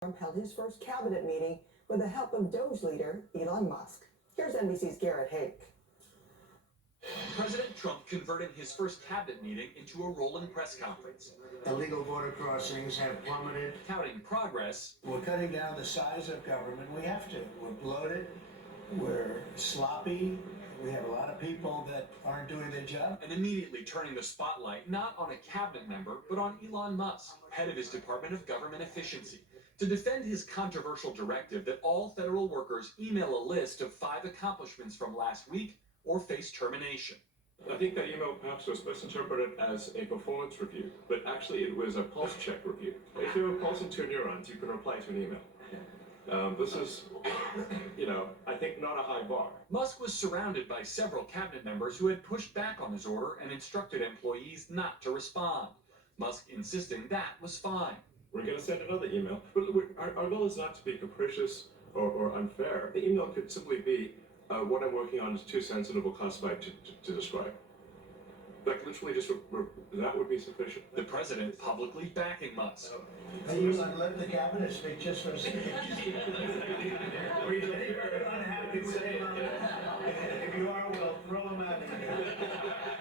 Trump held his first cabinet meeting with the help of Doge leader Elon Musk. Here's NBC's Garrett Hake. President Trump converting his first cabinet meeting into a rolling press conference. Illegal border crossings have plummeted. Touting progress. We're cutting down the size of government. We have to. We're bloated. We're sloppy. We have a lot of people that aren't doing their job. And immediately turning the spotlight not on a cabinet member, but on Elon Musk, head of his Department of Government Efficiency, to defend his controversial directive that all federal workers email a list of 5 accomplishments from last week or face termination. I think that email perhaps was best interpreted as a performance review, but actually it was a pulse check review. If you're pulsing 2 neurons, you can reply to an email. This is, I think not a high bar. Musk was surrounded by several cabinet members who had pushed back on his order and instructed employees not to respond. Musk insisting that was fine. We're going to send another email, but our goal is not to be capricious or unfair. The email could simply be, what I'm working on is too sensitive or classified to describe. Like literally just, that would be sufficient. The president publicly backing Musk. Hey, you let the cabinet speak just for a second. If you are, we'll throw them out of here.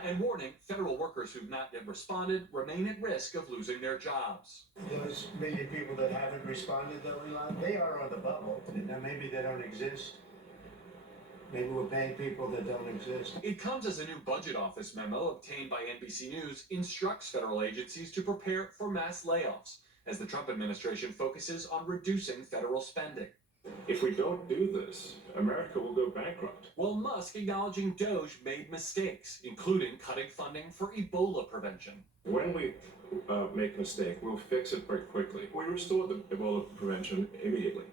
And warning federal workers who've not yet responded remain at risk of losing their jobs. Those million people that haven't responded, though, Elon, they are on the bubble. Now, maybe they don't exist. Maybe we're paying people that don't exist. It comes as a new budget office memo obtained by NBC News instructs federal agencies to prepare for mass layoffs as the Trump administration focuses on reducing federal spending. If we don't do this, America will go bankrupt. While Musk acknowledging Doge made mistakes, including cutting funding for Ebola prevention. When we make a mistake, we'll fix it very quickly. We restored the Ebola prevention immediately,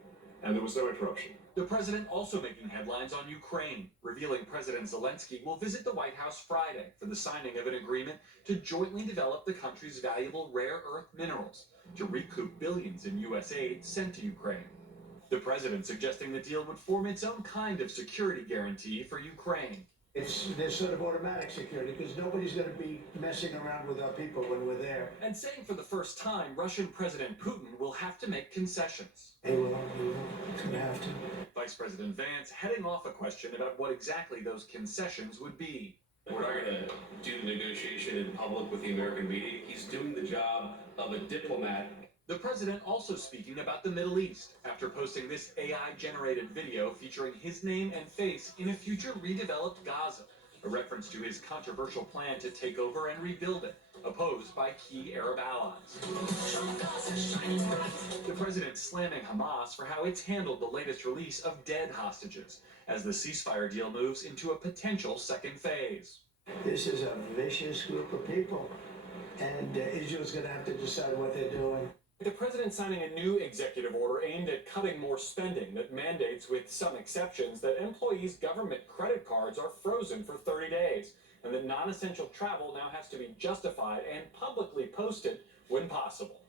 and there was no interruption. The president also making headlines on Ukraine, revealing President Zelensky will visit the White House Friday for the signing of an agreement to jointly develop the country's valuable rare earth minerals to recoup billions in U.S. aid sent to Ukraine. The president suggesting the deal would form its own kind of security guarantee for Ukraine. There's sort of automatic security because nobody's going to be messing around with our people when we're there. And saying for the first time, Russian President Putin will have to make concessions. He will. He's going to have to. Vice President Vance heading off a question about what exactly those concessions would be. We're not going to do the negotiation in public with the American media. He's doing the job of a diplomat. The president also speaking about the Middle East after posting this AI-generated video featuring his name and face in a future redeveloped Gaza, a reference to his controversial plan to take over and rebuild it, opposed by key Arab allies. The president slamming Hamas for how it's handled the latest release of dead hostages as the ceasefire deal moves into a potential second phase. This is a vicious group of people, and Israel's going to have to decide what they're doing. The president signing a new executive order aimed at cutting more spending that mandates, with some exceptions, that employees' government credit cards are frozen for 30 days, and that non-essential travel now has to be justified and publicly posted when possible.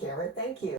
Garrett, thank you.